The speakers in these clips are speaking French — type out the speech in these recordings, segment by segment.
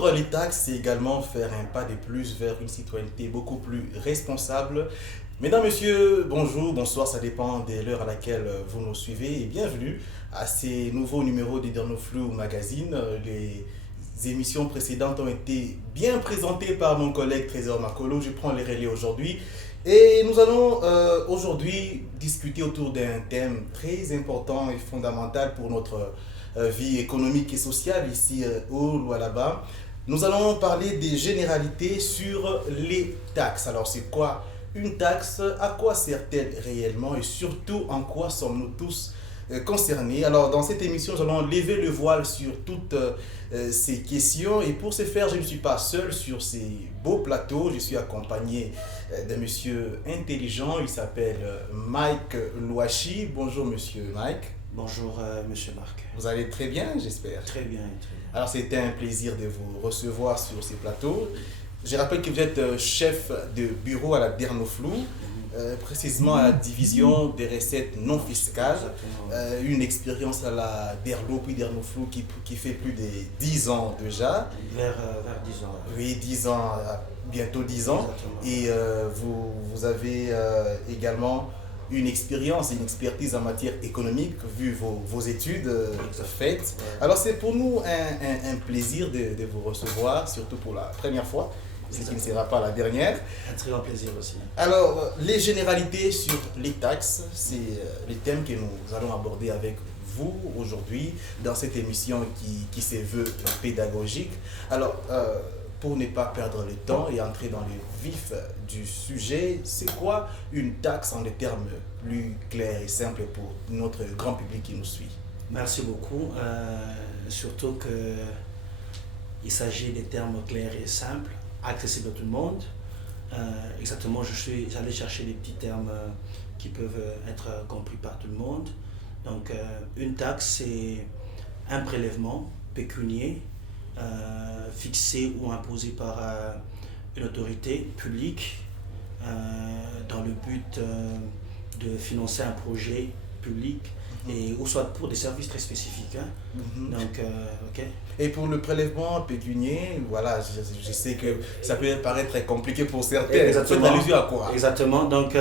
Rendre les taxes, c'est également faire un pas de plus vers une citoyenneté beaucoup plus responsable. Mesdames, Messieurs, bonjour, bonsoir, ça dépend de l'heure à laquelle vous nous suivez et bienvenue à ces nouveaux numéros des Dernoflou Magazine. Les émissions précédentes ont été bien présentées par mon collègue Trésor Makolo. Je prends les relais aujourd'hui. Et nous allons aujourd'hui discuter autour d'un thème très important et fondamental pour notre vie économique et sociale ici au Lualaba. Nous allons parler des généralités sur les taxes. Alors c'est quoi une taxe? À quoi sert-elle réellement? Et surtout en quoi sommes-nous tous concernés? Alors dans cette émission, nous allons lever le voile sur toutes ces questions. Et pour ce faire, je ne suis pas seul sur ces beaux plateaux. Je suis accompagné d'un monsieur intelligent. Il s'appelle Mike Louachi. Bonjour monsieur Mike. Bonjour monsieur Marc. Vous allez très bien, j'espère. Très bien, très bien. Alors c'était un plaisir de vous recevoir sur ces plateaux. Je rappelle que vous êtes chef de bureau à la Dernoflou, précisément à la division des recettes non fiscales. Une expérience à la Derlo puis Dernoflou qui fait plus de 10 ans déjà. Vers 10 ans. Oui, 10 ans, bientôt 10 ans. Exactement. Et vous avez également une expérience et une expertise en matière économique, vu vos études faites. Ouais. Alors c'est pour nous un plaisir de vous recevoir, surtout pour la première fois, ce qui ne sera pas la dernière. Un très grand plaisir aussi. Alors, les généralités sur les taxes, c'est les thèmes que nous allons aborder avec vous aujourd'hui dans cette émission qui se veut pédagogique. Alors, pour ne pas perdre le temps et entrer dans le vif du sujet, c'est quoi une taxe en des termes plus clairs et simples pour notre grand public qui nous suit? Merci beaucoup. Surtout qu'il s'agit des termes clairs et simples, accessibles à tout le monde. Exactement, j'allais chercher des petits termes qui peuvent être compris par tout le monde. Donc, une taxe, c'est un prélèvement pécunier fixé ou imposé par une autorité publique dans le but de financer un projet public et ou soit pour des services très spécifiques. Donc, ok. Et pour le prélèvement pécunier, voilà, je sais que ça peut paraître très compliqué pour certains. Exactement. Faites allusion à quoi? Exactement. Donc,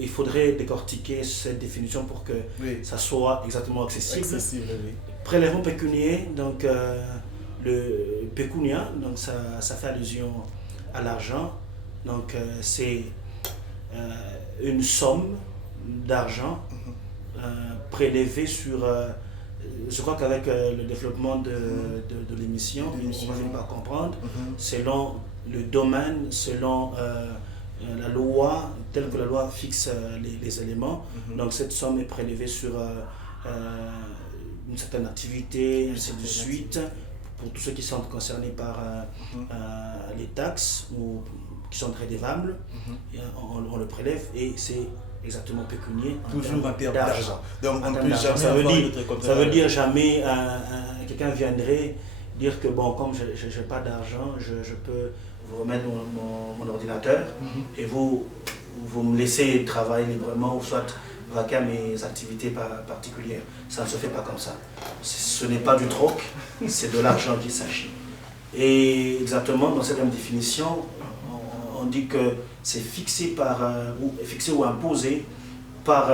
il faudrait décortiquer cette définition pour que ça soit exactement accessible. Oui. Prélèvement pécunier, donc le pécunia, donc ça fait allusion à l'argent. Donc, c'est une somme d'argent prélevée sur. Je crois qu'avec le développement de l'émission, on va finir par comprendre, selon le domaine, selon la loi, telle que la loi fixe les éléments. Donc cette somme est prélevée sur une certaine activité, ainsi de suite, pour tous ceux qui sont concernés par les taxes ou qui sont redevables, on le prélève et c'est exactement pécunier. Toujours en termes d'argent. Donc on ne peut jamais ça veut avoir dire jamais quelqu'un viendrait dire que bon, comme je n'ai pas d'argent, je peux vous remettre mon ordinateur et vous me laissez travailler librement ou soit vaquer à mes activités particulières. Ça ne se fait pas comme ça. Ce n'est pas du troc, c'est de l'argent qu'il s'agit. Et exactement dans cette même définition, on dit que c'est fixé ou imposé par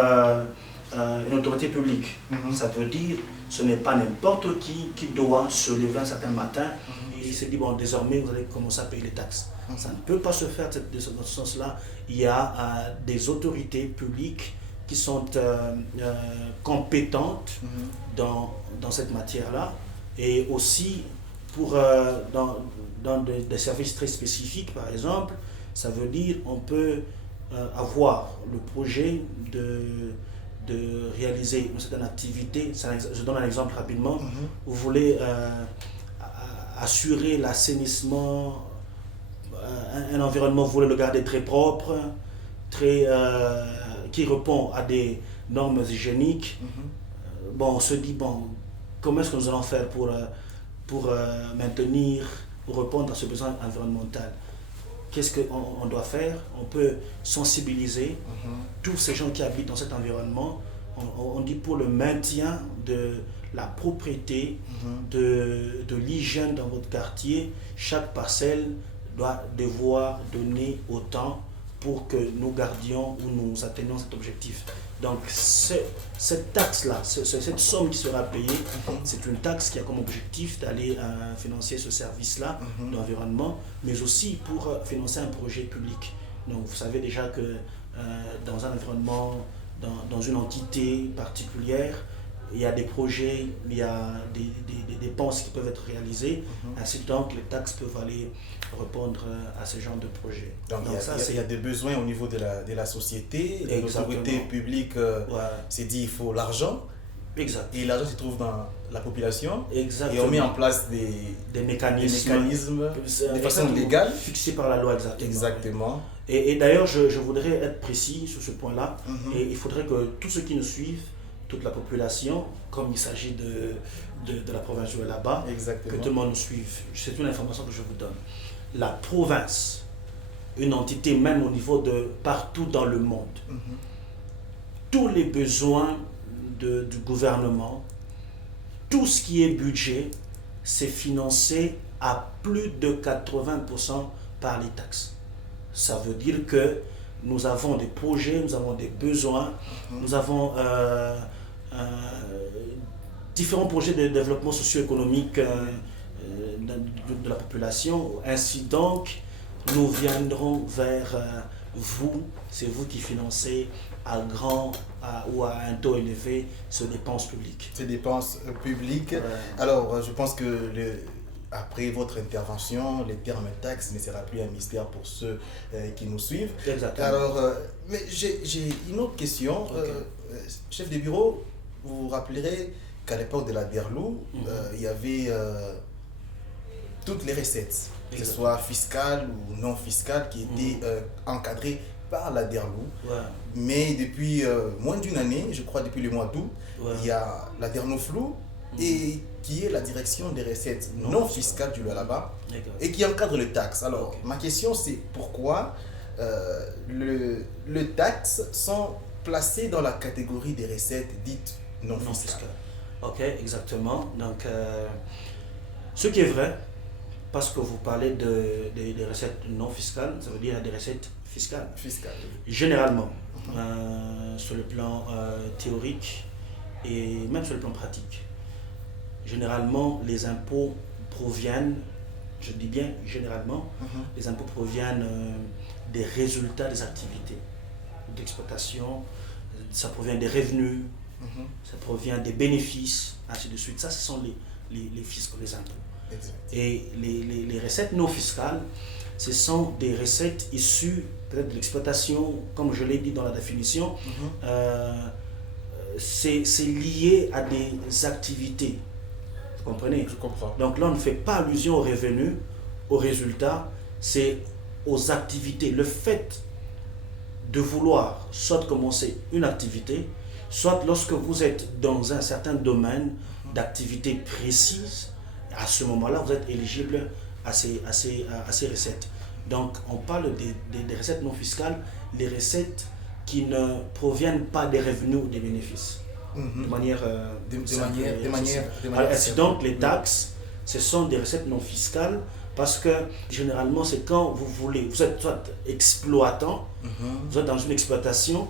une autorité publique. Ça veut dire ce n'est pas n'importe qui doit se lever un certain matin et il se dit bon, désormais vous allez commencer à payer les taxes. Ça ne peut pas se faire dans ce sens-là. Il y a des autorités publiques qui sont compétentes dans cette matière-là et aussi dans des services très spécifiques, par exemple. Ça veut dire qu'on peut avoir le projet de réaliser une certaine activité. Je donne un exemple rapidement. Vous voulez assurer l'assainissement, un environnement, vous voulez le garder très propre, qui répond à des normes hygiéniques. Bon, on se dit, bon, comment est-ce que nous allons faire pour maintenir, pour répondre à ce besoin environnemental? Qu'est-ce qu'on doit faire? On peut sensibiliser tous ces gens qui habitent dans cet environnement on dit pour le maintien de la propriété, de l'hygiène dans votre quartier, chaque parcelle doit devoir donner autant pour que nous gardions ou nous atteignons cet objectif. Donc cette taxe-là, cette somme qui sera payée, c'est une taxe qui a comme objectif d'aller financer ce service-là d'environnement, mais aussi pour financer un projet public. Donc vous savez déjà que dans un environnement, dans une entité particulière, il y a des projets, il y a des dépenses qui peuvent être réalisées, ainsi donc les taxes peuvent aller répondre à ce genre de projet. Donc il y a des besoins au niveau de la société, l'autorité publique s'est dit il faut l'argent, et l'argent se trouve dans la population, et on met en place des mécanismes de façon légale, fixés par la loi. Exactement. Et d'ailleurs, je voudrais être précis sur ce point-là, et il faudrait que tous ceux qui nous suivent, toute la population, comme il s'agit de la province de là-bas, que tout le monde nous suive. C'est une information que je vous donne. La province, une entité même au niveau de partout dans le monde, tous les besoins du gouvernement, tout ce qui est budget, c'est financé à plus de 80% par les taxes. Ça veut dire que nous avons des projets, nous avons des besoins, nous avons différents projets de développement socio-économique de la population. Ainsi donc, nous viendrons vers vous, c'est vous qui financez à grand ou à un taux élevé ces dépenses publiques. Ces dépenses publiques. Alors, je pense que après votre intervention, les termes taxes ne sera plus un mystère pour ceux qui nous suivent. Exactement. Alors, mais j'ai une autre question. Chef de bureau, vous vous rappellerez qu'à l'époque de la DERLU, il y avait toutes les recettes, que ce soit fiscales ou non fiscales, qui étaient encadrées par la DERLU. Mais depuis moins d'une année, je crois depuis le mois d'août, il y a la DERNOFLU, et qui est la direction des recettes non fiscales du là-bas, et qui encadre les taxes. Alors, ma question c'est pourquoi les taxes sont placées dans la catégorie des recettes dites non fiscales. Ok, exactement. Donc, ce qui est vrai, parce que vous parlez des recettes non fiscales, ça veut dire des recettes fiscales. Généralement, sur le plan théorique et même sur le plan pratique. Généralement, les impôts proviennent, je dis bien généralement, les impôts proviennent des résultats des activités d'exploitation, ça provient des revenus, ça provient des bénéfices, ainsi de suite. Ça, ce sont les fiscaux, les impôts. Exact. Et les recettes non fiscales, ce sont des recettes issues peut-être de l'exploitation, comme je l'ai dit dans la définition, c'est lié à des activités. Vous comprenez? Je comprends. Donc là, on ne fait pas allusion aux revenus, aux résultats, c'est aux activités. Le fait de vouloir soit commencer une activité, soit lorsque vous êtes dans un certain domaine d'activité précise, à ce moment-là, vous êtes éligible à ces recettes. Donc, on parle des recettes non fiscales, les recettes qui ne proviennent pas des revenus ou des bénéfices. De manière donc, les taxes, ce sont des recettes non fiscales parce que généralement, c'est quand vous êtes soit exploitant, vous êtes dans une exploitation,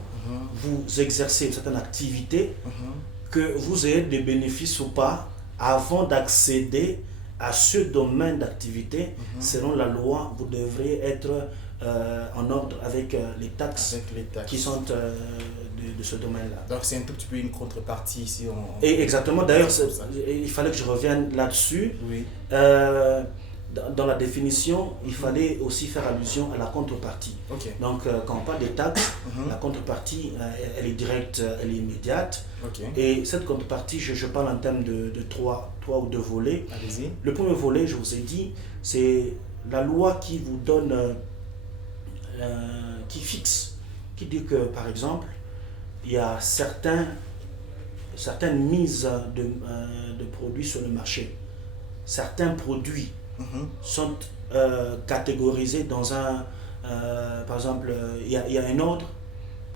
vous exercez une certaine activité, que vous ayez des bénéfices ou pas, avant d'accéder à ce domaine d'activité, selon la loi, vous devrez être en ordre avec les taxes qui sont de ce domaine-là. Donc c'est un tout petit peu une contrepartie ici. Et exactement, d'ailleurs, il fallait que je revienne là-dessus. Oui. Dans la définition, il fallait aussi faire allusion à la contrepartie. Donc, quand on parle des taxes, la contrepartie, elle est directe, elle est immédiate. Et cette contrepartie, je parle en termes de trois ou deux volets. Allez-y. Le premier volet, je vous ai dit, c'est la loi qui vous donne, qui fixe, qui dit que, par exemple, il y a certaines mises de produits sur le marché. Certains produits sont catégorisés dans un... par exemple, il y a un ordre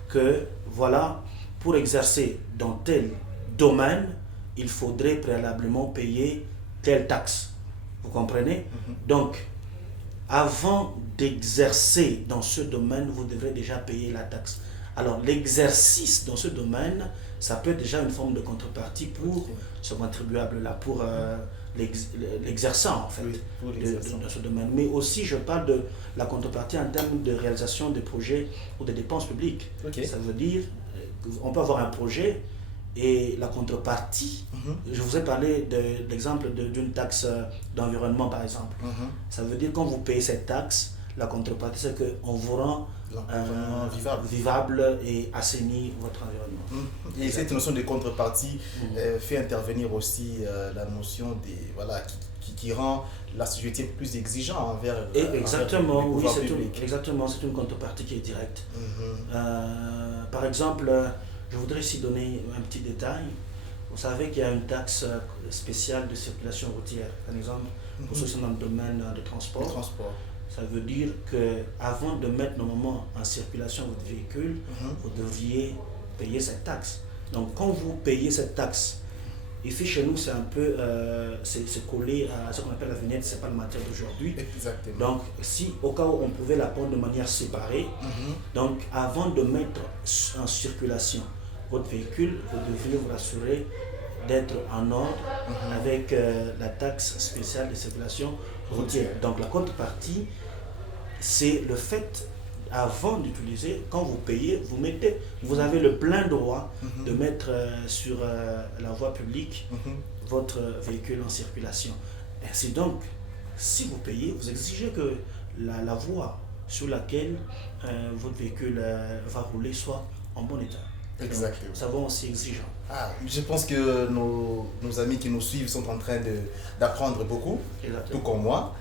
que, voilà, pour exercer dans tel domaine, il faudrait préalablement payer telle taxe. Vous comprenez? Donc, avant d'exercer dans ce domaine, vous devrez déjà payer la taxe. Alors, l'exercice dans ce domaine, ça peut être déjà une forme de contrepartie pour ce contribuable-là, pour l'exerçant, en fait, de ce domaine. Mais aussi, je parle de la contrepartie en termes de réalisation de projets ou de dépenses publiques. Ça veut dire qu'on peut avoir un projet et la contrepartie, je vous ai parlé de l'exemple d'une taxe d'environnement, par exemple. Ça veut dire quand vous payez cette taxe, la contrepartie, c'est qu'on vous rend vivable et assainit votre environnement. Et cette notion de contrepartie fait intervenir aussi la notion qui rend la société plus exigeante envers exactement, le pouvoir public. Exactement, c'est une contrepartie qui est directe. Par exemple, je voudrais ici donner un petit détail. Vous savez qu'il y a une taxe spéciale de circulation routière, par exemple, pour ceux qui sont dans le domaine de transport. Ça veut dire qu'avant de mettre normalement en circulation votre véhicule, vous devriez payer cette taxe. Donc quand vous payez cette taxe, ici chez nous c'est un peu c'est collé à ce qu'on appelle la vignette, c'est pas le matière d'aujourd'hui. Exactement. Donc si au cas où on pouvait la prendre de manière séparée, donc avant de mettre en circulation votre véhicule, vous devriez vous assurer d'être en ordre avec la taxe spéciale de circulation routière. Donc la contrepartie, c'est le fait, avant d'utiliser, quand vous payez, vous avez le plein droit de mettre sur la voie publique votre véhicule en circulation. Ainsi donc, si vous payez, vous exigez que la voie sur laquelle votre véhicule va rouler soit en bon état. Exactement. Nous savons aussi exigeant. Je pense que nos amis qui nous suivent sont en train d'apprendre beaucoup, tout comme moi,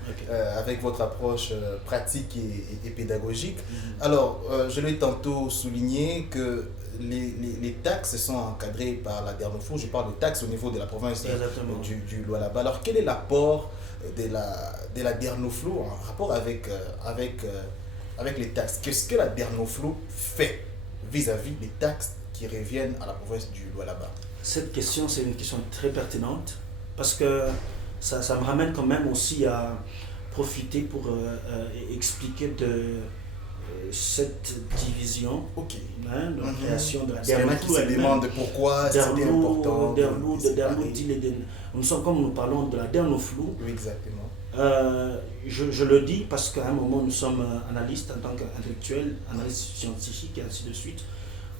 avec votre approche pratique et pédagogique. Alors, je l'ai tantôt souligné que les taxes sont encadrées par la Dernoflo. Je parle de taxes au niveau de la province du Lualaba. Alors, quel est l'apport de la Dernoflo en rapport avec les taxes? Qu'est-ce que la Dernoflo fait vis-à-vis des taxes qui reviennent à la province du Lualaba? Cette question, c'est une question très pertinente parce que ça me ramène quand même aussi à profiter pour expliquer de cette division de la création de la Dernoflo. Ça demande pourquoi c'était important. Nous sommes, comme nous parlons de la Dernoflo. Oui, exactement. Je le dis parce qu'à un moment, nous sommes analystes en tant qu'intellectuels, analystes scientifiques et ainsi de suite.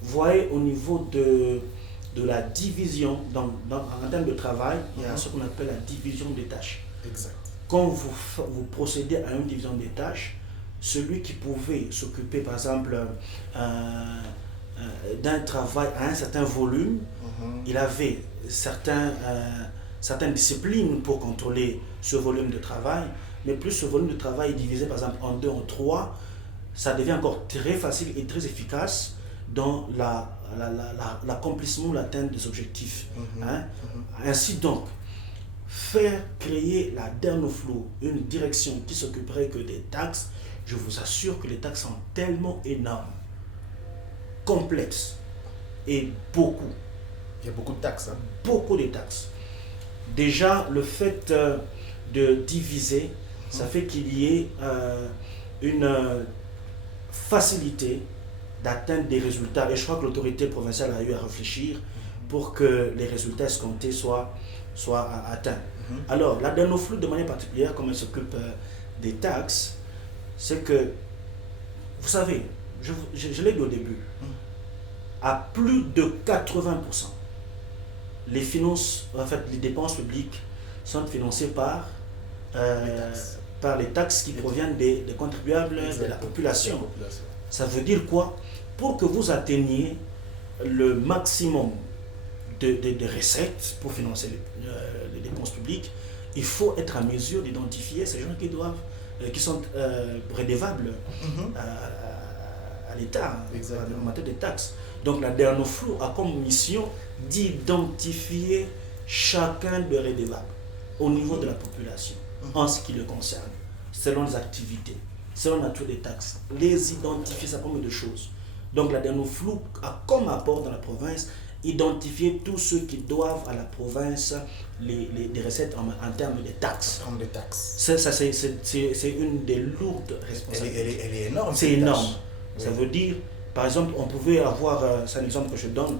Vous voyez, au niveau de la division, en termes de travail, il y a ce qu'on appelle la division des tâches. Exact. Quand vous procédez à une division des tâches, celui qui pouvait s'occuper, par exemple, d'un travail à un certain volume, il avait certaines disciplines pour contrôler ce volume de travail, mais plus ce volume de travail est divisé, par exemple, en 2, en 3, ça devient encore très facile et très efficace dans l'accomplissement, l'atteinte des objectifs. Ainsi donc, faire créer la Dernoflo, une direction qui s'occuperait que des taxes, je vous assure que les taxes sont tellement énormes, complexes et beaucoup. Il y a beaucoup de taxes. Beaucoup de taxes. Déjà, le fait de diviser, ça fait qu'il y ait une facilité d'atteindre des résultats. Et je crois que l'autorité provinciale a eu à réfléchir pour que les résultats escomptés soient atteints. Alors, la Dernoflo, de manière particulière, comme elle s'occupe des taxes, c'est que, vous savez, je l'ai dit au début, à plus de 80%, les finances, en fait, les dépenses publiques sont financées par les taxes qui proviennent des contribuables de la population. Ça veut dire quoi? Pour que vous atteigniez le maximum de recettes pour financer les dépenses publiques, il faut être en mesure d'identifier ces gens qui sont redevables à l'État en matière de taxes. Donc la Dernoflo a comme mission d'identifier chacun des redevables au niveau de la population en ce qui le concerne, selon les activités, selon la nature des taxes, les identifier, ça promet de choses. Donc la DENOFLU a comme apport dans la province identifier tous ceux qui doivent à la province les recettes en termes de taxes. En termes de taxes. C'est une des lourdes responsabilités. Elle est énorme. C'est énorme. Oui. Ça veut dire, par exemple, on pouvait avoir, c'est un exemple que je donne,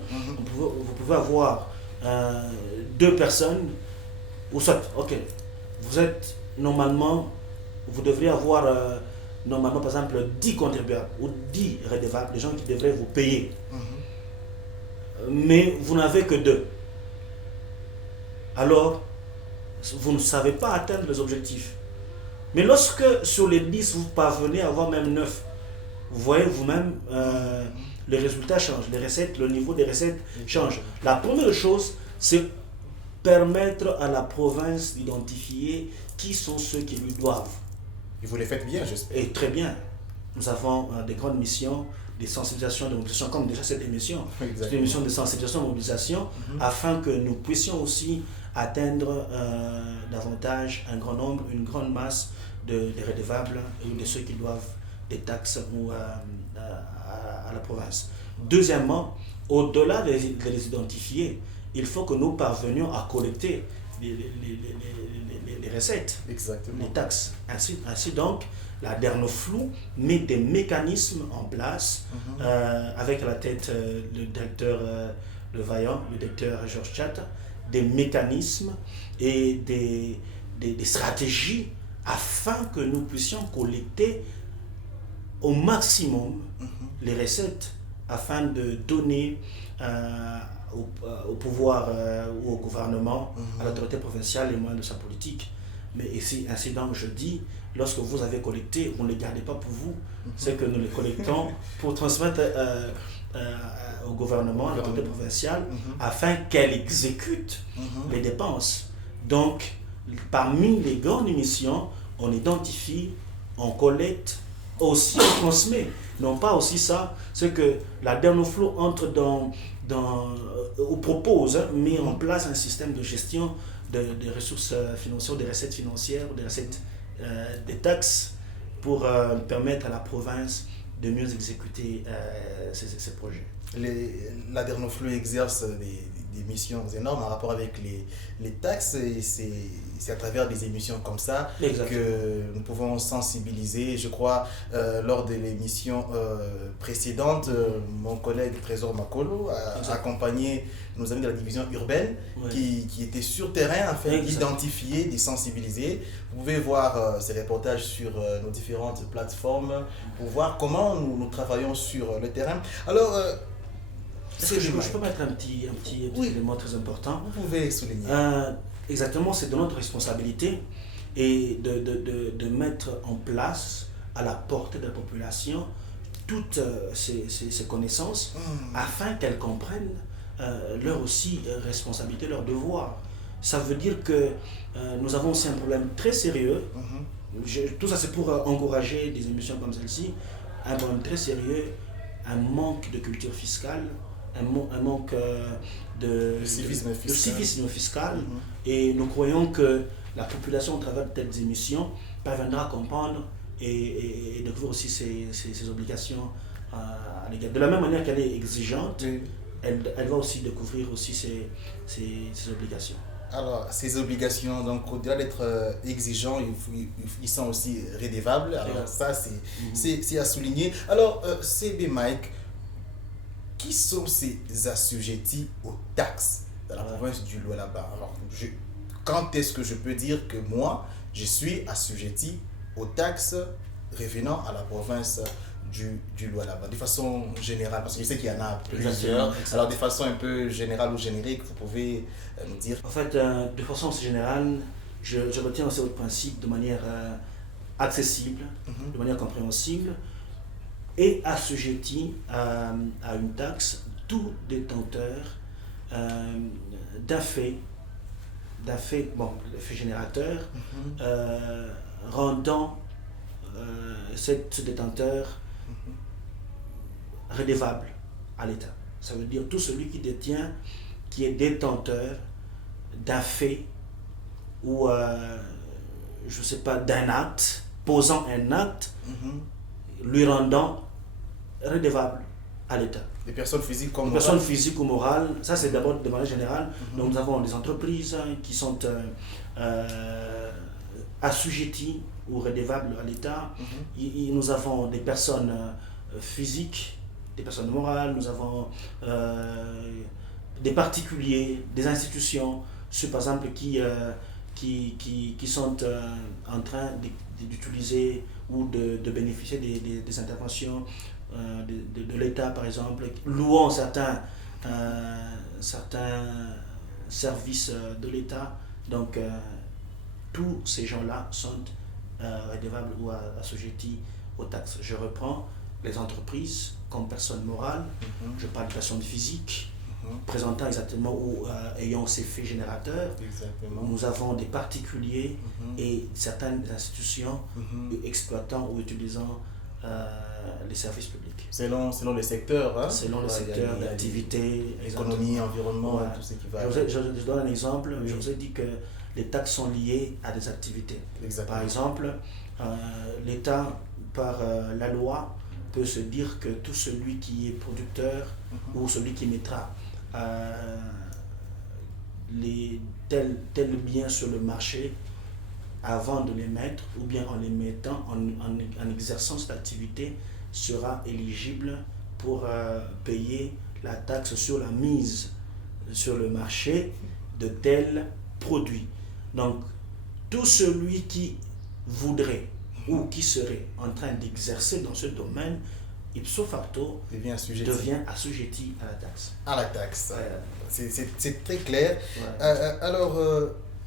vous pouvez avoir 2 personnes, ou soit, ok, vous êtes normalement, vous devriez avoir normalement par exemple 10 contribuables ou 10 redevables, des gens qui devraient vous payer. Mais vous n'avez que 2. Alors, vous ne savez pas atteindre les objectifs. Mais lorsque sur les 10, vous parvenez à avoir même 9, vous voyez vous-même, les résultats changent, les recettes, le niveau des recettes change. La première chose, c'est permettre à la province d'identifier qui sont ceux qui lui doivent. Et vous les faites bien, j'espère. Et très bien. Nous avons des grandes missions, des sensibilisations, de mobilisation, comme déjà cette émission. C'est une émission de sensibilisation et de mobilisation, afin que nous puissions aussi atteindre davantage un grand nombre, une grande masse de redevables et de ceux qui doivent des taxes ou à la province. Deuxièmement, au-delà de les identifier, il faut que nous parvenions à collecter les recettes, Exactement. les taxes. Ainsi donc, la DENOFLU met des mécanismes en place avec à la tête le directeur Le Vaillant, le directeur Georges Tchata, des mécanismes et des stratégies afin que nous puissions collecter au maximum les recettes afin de donner au pouvoir ou au gouvernement, à l'autorité provinciale les moyens de sa politique. Mais ainsi donc je dis, lorsque vous avez collecté, vous ne les gardez pas pour vous, c'est que nous les collectons pour transmettre au gouvernement, à l'autorité provinciale, afin qu'elle exécute les dépenses. Donc, parmi les grandes missions, on identifie, on collecte, aussi on transmet. Non pas aussi ça, c'est que la DENOFLU entre ou propose, met en place un système de gestion des ressources financières, des recettes financières, des recettes des taxes pour permettre à la province de mieux exécuter ces projets. La DENOFLU exerce des missions énormes en rapport avec les taxes et c'est à travers des émissions comme ça que nous pouvons sensibiliser. Je crois, lors de l'émission précédente, mon collègue Trésor Makolo a accompagné nos amis de la division urbaine qui étaient sur terrain afin d'identifier, de sensibiliser. Vous pouvez voir ces reportages sur nos différentes plateformes pour voir comment nous travaillons sur le terrain. Alors, est-ce que je peux mettre un petit élément très important? Vous pouvez souligner. Exactement, c'est de notre responsabilité et de mettre en place à la portée de la population toutes ces connaissances afin qu'elles comprennent leur aussi responsabilité, leur devoir. Ça veut dire que nous avons aussi un problème très sérieux. Tout ça c'est pour encourager des émissions comme celle-ci. Un problème très sérieux, un manque de culture fiscale, un manque de civisme fiscal. Et nous croyons que la population, au travers de telles émissions, parviendra à comprendre et découvrir aussi ses obligations à l'égard. De la même manière qu'elle est exigeante, elle va aussi découvrir aussi ses obligations. Alors, ces obligations, donc au-delà d'être exigeants, ils sont aussi redevables. Alors ça, c'est à souligner. Alors, CB Mike, qui sont ces assujettis aux taxes dans la province du Lualaba? Alors, quand est-ce que je peux dire que moi, je suis assujetti aux taxes revenant à la province du Lualaba, de façon générale, parce que je sais qu'il y en a plusieurs. Alors, de façon un peu générale ou générique, vous pouvez nous dire? En fait, de façon générale, je retiens aussi votre principe de manière accessible, de manière compréhensible, et assujetti à une taxe tout détenteur d'un fait, le fait générateur, rendant ce détenteur redevable à l'État. Ça veut dire tout celui qui est détenteur d'un fait ou je ne sais pas, d'un acte, posant un acte, lui rendant redevable à l'État. Des personnes physiques comme Les morales. personnes physiques ou morales, ça c'est d'abord de manière générale. Donc nous avons des entreprises qui sont assujetties ou redevables à l'État. Nous avons des personnes physiques, des personnes morales, nous avons des particuliers, des institutions, ceux par exemple qui sont en train d'utiliser ou de bénéficier des interventions de l'État par exemple, louant certains services de l'État. Donc tous ces gens-là sont redevables ou assujettis aux taxes. Je reprends les entreprises comme personnes morales, je parle de personnes physiques, présentant exactement ou ayant ces faits générateurs. Exactement. Nous avons des particuliers et certaines institutions exploitant ou utilisant les services publics. Selon les secteurs. Hein? Selon le secteur d'activité, économie, environnement, ouais. tout ce qui va. Je donne un exemple. Je vous ai dit que les taxes sont liées à des activités. Exactement. Par exemple, l'État, par la loi, peut se dire que tout celui qui est producteur ou celui qui mettra tels biens sur le marché avant de les mettre ou bien en les mettant, en exerçant cette activité, sera éligible pour payer la taxe sur la mise sur le marché de tels produits. Donc, tout celui qui voudrait ou qui serait en train d'exercer dans ce domaine, ipso facto, devient assujetti à la taxe. À la taxe. C'est très clair. Ouais. Alors,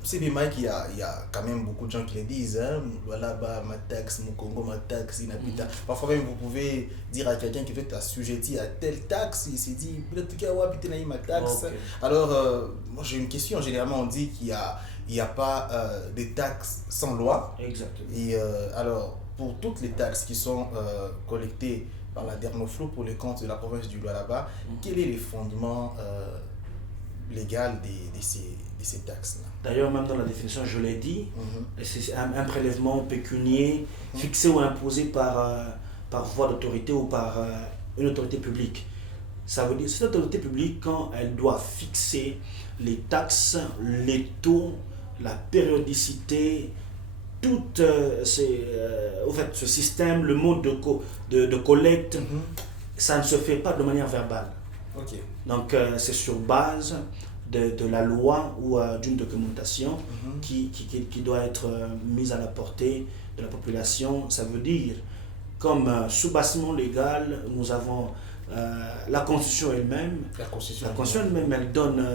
c'est des mails qu'il y a quand même beaucoup de gens qui le disent. Hein? Voilà, bah, ma taxe, mon Congo, ma taxe, inhabita. Parfois même, vous pouvez dire à quelqu'un qui veut être assujetti à telle taxe, il s'est dit, peut-être qu'il y a ma taxe. Okay. Alors, moi j'ai une question. Généralement, on dit qu'il n'y a pas de taxes sans loi. Exactement. Et alors, pour toutes les taxes qui sont collectées par la Dernoflo pour les comptes de la province du Lualaba, quel est le fondement légal de ces taxes-là? D'ailleurs, même dans la définition, je l'ai dit, c'est un prélèvement pécunier fixé ou imposé par voie d'autorité ou par une autorité publique. Ça veut dire que cette autorité publique, quand elle doit fixer les taxes, les taux, la périodicité, tout ce système, le mode de collecte, ça ne se fait pas de manière verbale. Okay. Donc c'est sur base de la loi ou d'une documentation qui doit être mise à la portée de la population. Ça veut dire, comme sous-bassement légal, nous avons la Constitution elle-même. La Constitution elle-même, elle donne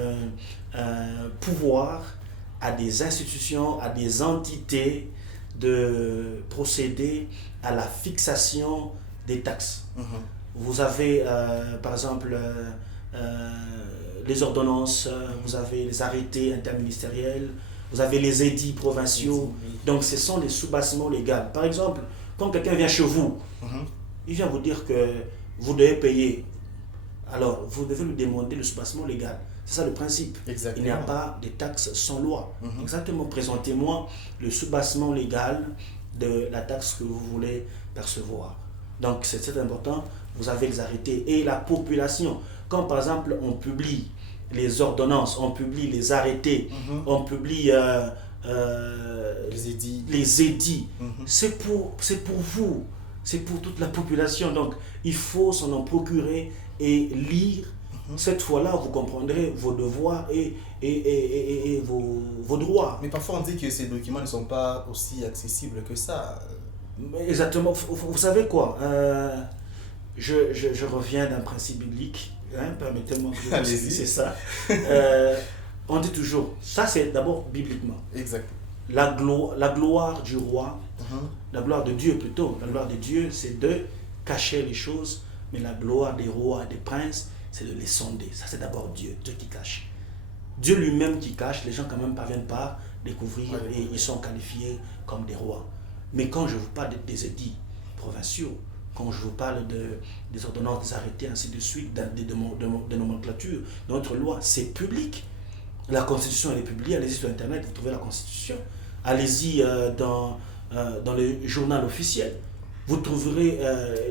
pouvoir à des institutions, à des entités de procéder à la fixation des taxes. Vous avez par exemple les ordonnances, vous avez les arrêtés interministériels, vous avez les édits provinciaux. Donc ce sont les sous-bassements légaux. Par exemple, quand quelqu'un vient chez vous, il vient vous dire que vous devez payer. Alors vous devez lui demander le sous-bassement légal. C'est ça le principe. Exactement. Il n'y a pas de taxes sans loi. Exactement. Présentez-moi le sous-bassement légal de la taxe que vous voulez percevoir. Donc c'est très important. Vous avez les arrêtés et la population. Quand par exemple on publie les ordonnances, on publie les arrêtés, on publie les édits, c'est pour vous, c'est pour toute la population. Donc il faut s'en en procurer et lire. Cette fois-là, vous comprendrez vos devoirs et vos droits. Mais parfois on dit que ces documents ne sont pas aussi accessibles que ça. Exactement. Vous savez quoi, je reviens d'un principe biblique. Permettez-moi que je dise, c'est ça. On dit toujours, ça c'est d'abord bibliquement. Exact. La gloire du roi, la gloire de Dieu plutôt, la gloire de Dieu c'est de cacher les choses, mais la gloire des rois et des princes c'est de les sonder. Ça c'est d'abord Dieu qui cache. Dieu lui-même qui cache, les gens quand même parviennent pas découvrir et ils sont qualifiés comme des rois. Mais quand je vous parle des édits provinciaux, quand je vous parle des ordonnances, des arrêtés, ainsi de suite, de nomenclature, de notre loi, c'est public. La Constitution, elle est publiée, allez-y sur Internet, vous trouvez la Constitution. Allez-y dans le journal officiel. Vous trouverez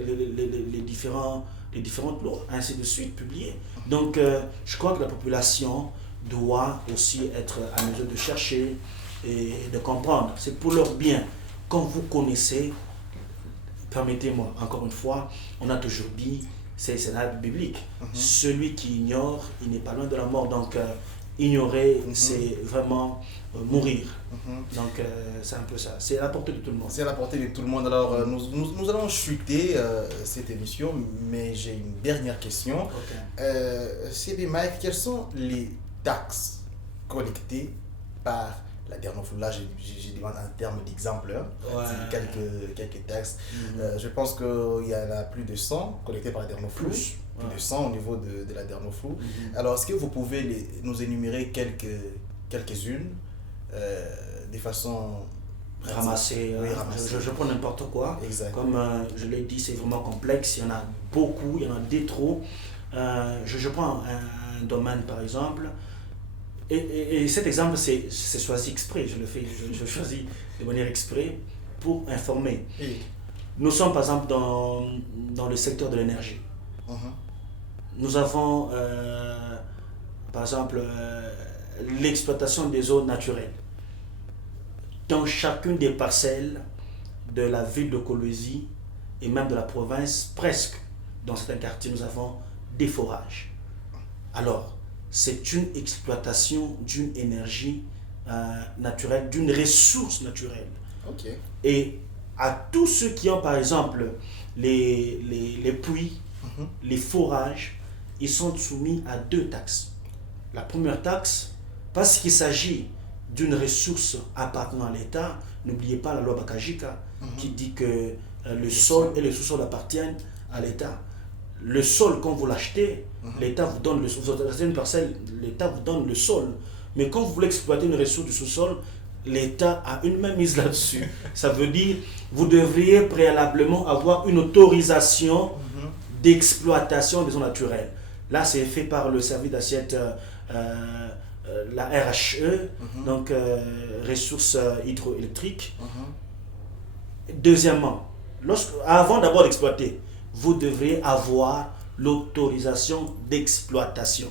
les différents les différentes lois, ainsi de suite, publiées. Donc, je crois que la population doit aussi être à mesure de chercher et de comprendre. C'est pour leur bien. Quand vous connaissez, permettez-moi, encore une fois, on a toujours dit, c'est la biblique. Celui qui ignore, il n'est pas loin de la mort. Donc, ignorer, c'est vraiment mourir. Donc, c'est un peu ça. C'est à la portée de tout le monde. C'est à la portée de tout le monde. Alors, nous allons chuter cette émission, mais j'ai une dernière question. CB Mike, quelles sont les taxes collectées par la Dernoflou? Là, je demande en termes d'exemple, quelques taxes. Je pense qu'il y en a plus de 100 collectées par la Dernoflou. Plus de 100 au niveau de la Dernoflou. Alors, est-ce que vous pouvez nous énumérer quelques-unes de façon ramasser, je prends n'importe quoi. Exact. Comme je l'ai dit, c'est vraiment complexe, il y en a beaucoup, il y en a des trop. Je prends un domaine par exemple, et cet exemple c'est choisi exprès, je choisis de manière exprès pour informer. Nous sommes par exemple dans le secteur de l'énergie. Nous avons par exemple l'exploitation des eaux naturelles. Dans chacune des parcelles de la ville de Kolwezi et même de la province, presque dans certains quartiers, nous avons des forages. Alors, c'est une exploitation d'une énergie naturelle, d'une ressource naturelle. Et à tous ceux qui ont par exemple les puits, les forages, ils sont soumis à 2 taxes. La première taxe, parce qu'il s'agit d'une ressource appartenant à l'État, n'oubliez pas la loi Bakajika qui dit que le sol et le sous-sol appartiennent à l'État. Le sol, quand vous l'achetez, l'État vous donne le sol. Vous achetez une parcelle, l'État vous donne le sol. Mais quand vous voulez exploiter une ressource du sous-sol, l'État a une même mise là-dessus. Ça veut dire vous devriez préalablement avoir une autorisation d'exploitation des eaux naturelles. Là, c'est fait par le service d'assiette, la RHE, donc ressources hydroélectriques. Deuxièmement, avant d'abord d'exploiter, vous devriez avoir l'autorisation d'exploitation.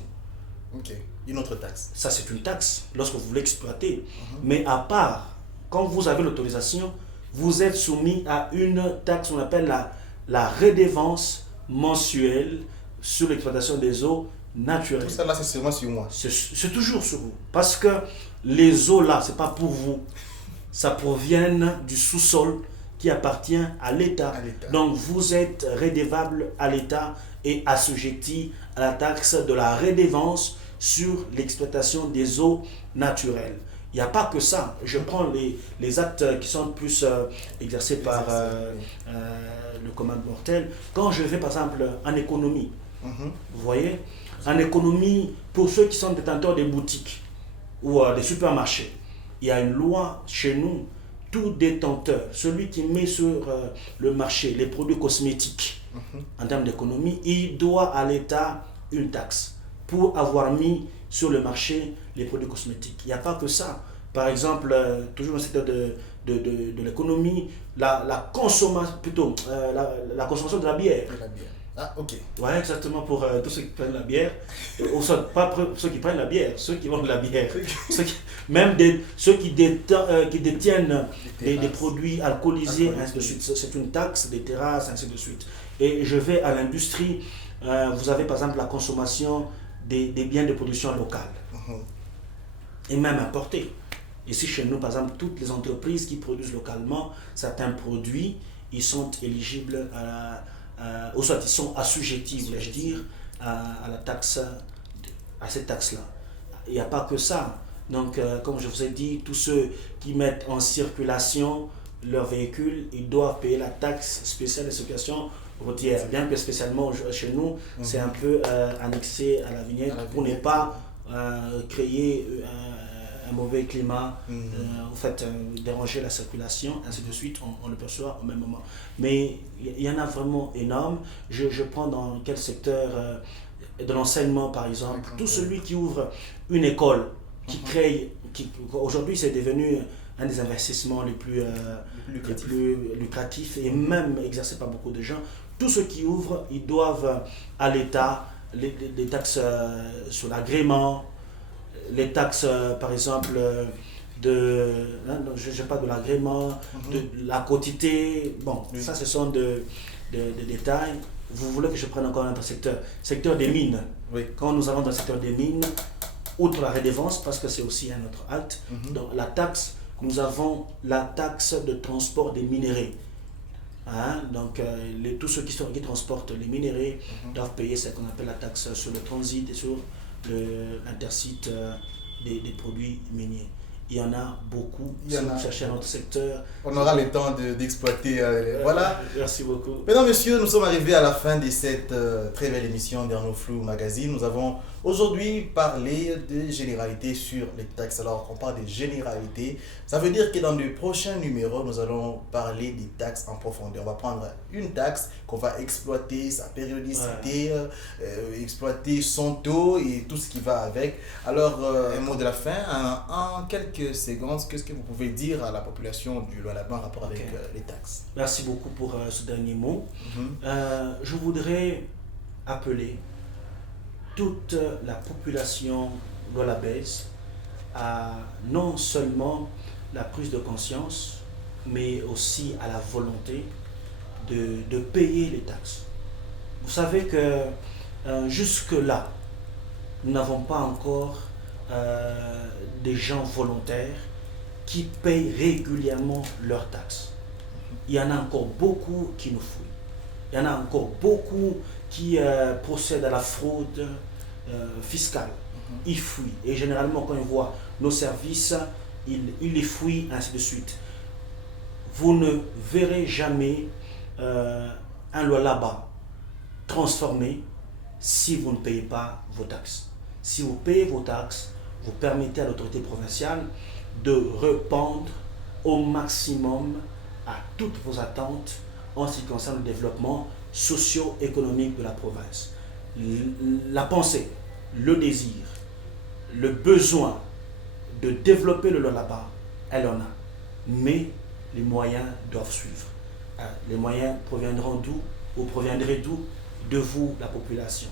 Une autre taxe. Ça, c'est une taxe lorsque vous voulez exploiter. Mais à part, quand vous avez l'autorisation, vous êtes soumis à une taxe qu'on appelle la redevance mensuelle sur l'exploitation des eaux naturelles. Tout ça là, c'est seulement sur moi. C'est toujours sur vous. Parce que les eaux là, ce n'est pas pour vous. Ça provient du sous-sol qui appartient à l'État. Donc vous êtes redevable à l'État et assujetti à la taxe de la redevance sur l'exploitation des eaux naturelles. Il n'y a pas que ça. Je prends les actes qui sont plus exercés par le commun mortel. Quand je vais par exemple en économie, vous voyez, en économie, pour ceux qui sont détenteurs des boutiques ou des supermarchés, il y a une loi chez nous, tout détenteur, celui qui met sur le marché les produits cosmétiques en termes d'économie, il doit à l'État une taxe pour avoir mis sur le marché les produits cosmétiques. Il n'y a pas que ça. Par exemple, toujours dans le secteur de l'économie, la consommation la consommation de la bière. Ah, ok. Oui, exactement, pour tous ceux qui prennent la bière. Pas pour ceux qui prennent la bière, ceux qui vendent la bière. Même ceux qui détiennent des produits alcoolisés, ainsi de suite. C'est une taxe, des terrasses, ainsi de suite. Et je vais à l'industrie. Vous avez par exemple la consommation des biens de production locale. Et même importés. Ici chez nous, par exemple, toutes les entreprises qui produisent localement certains produits, ils sont éligibles ou soit ils sont assujettis, voulais-je dire, à la taxe, à cette taxe-là. Il n'y a pas que ça. Donc, comme je vous ai dit, tous ceux qui mettent en circulation leurs véhicules, ils doivent payer la taxe spéciale de circulation routière. Bien que spécialement chez nous, c'est un peu annexé à la vignette pour ne pas créer un mauvais climat, en fait, déranger la circulation, ainsi de suite, on le perçoit au même moment. Mais il y en a vraiment énorme. Je prends dans quel secteur de l'enseignement, par exemple, tout celui qui ouvre une école, qui crée, aujourd'hui c'est devenu un des investissements les plus lucratifs et même exercé par beaucoup de gens. tous ceux qui ouvrent, ils doivent à l'État les taxes sur l'agrément, les taxes par exemple je sais pas, de l'agrément, de la quotité. Bon, ça ce sont de détails. Vous voulez que je prenne encore un autre secteur? Secteur des mines. Oui. Quand nous allons dans le secteur des mines, outre la redevance, parce que c'est aussi un autre acte, donc la taxe, nous avons la taxe de transport des minéraux. Hein? Donc tous ceux qui transportent les minéraux doivent payer ce qu'on appelle la taxe sur le transit et sur l'intercite des produits miniers. Il y en a beaucoup. Si vous cherchez un autre secteur, on aura le temps d'exploiter. Voilà. Merci beaucoup. Mesdames, Messieurs, nous sommes arrivés à la fin de cette très belle émission d'Erno Flou Magazine. Nous avons aujourd'hui parlé de généralités sur les taxes. Alors, on parle de généralités. Ça veut dire que dans les prochains numéros, nous allons parler des taxes en profondeur. On va prendre une taxe qu'on va exploiter, sa périodicité, exploiter son taux et tout ce qui va avec. Alors, un mot de la fin, en quelques secondes, qu'est-ce que vous pouvez dire à la population du Lualaba en rapport avec les taxes? Merci beaucoup pour ce dernier mot. Je voudrais appeler toute la population lualabaise à non seulement la prise de conscience, mais aussi à la volonté de payer les taxes. Vous savez que jusque-là, nous n'avons pas encore des gens volontaires qui payent régulièrement leurs taxes. Il y en a encore beaucoup qui nous fouillent. Il y en a encore beaucoup qui procèdent à la fraude fiscale. Ils fouillent. Et généralement, quand ils voient nos services, ils les fouillent, ainsi de suite. Vous ne verrez jamais un Lualaba transformé si vous ne payez pas vos taxes. Si vous payez vos taxes, vous permettez à l'autorité provinciale de répondre au maximum à toutes vos attentes en ce qui concerne le développement socio-économique de la province. La pensée, le désir, le besoin de développer le Lualaba, elle en a. Mais les moyens doivent suivre. Les moyens proviendront d'où? Ou proviendraient d'où? De vous, la population.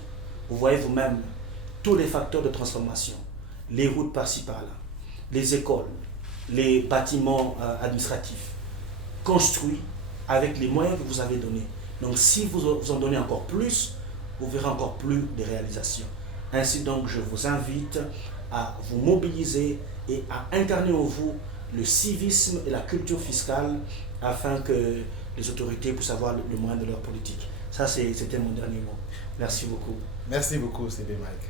Vous voyez vous-même tous les facteurs de transformation, les routes par-ci par-là, les écoles, les bâtiments administratifs, construits avec les moyens que vous avez donnés. Donc si vous en donnez encore plus, vous verrez encore plus de réalisations. Ainsi donc, je vous invite à vous mobiliser et à incarner en vous le civisme et la culture fiscale afin que les autorités puissent avoir le moyen de leur politique. Ça, c'était mon dernier mot. Merci beaucoup. Merci beaucoup, CB Mike.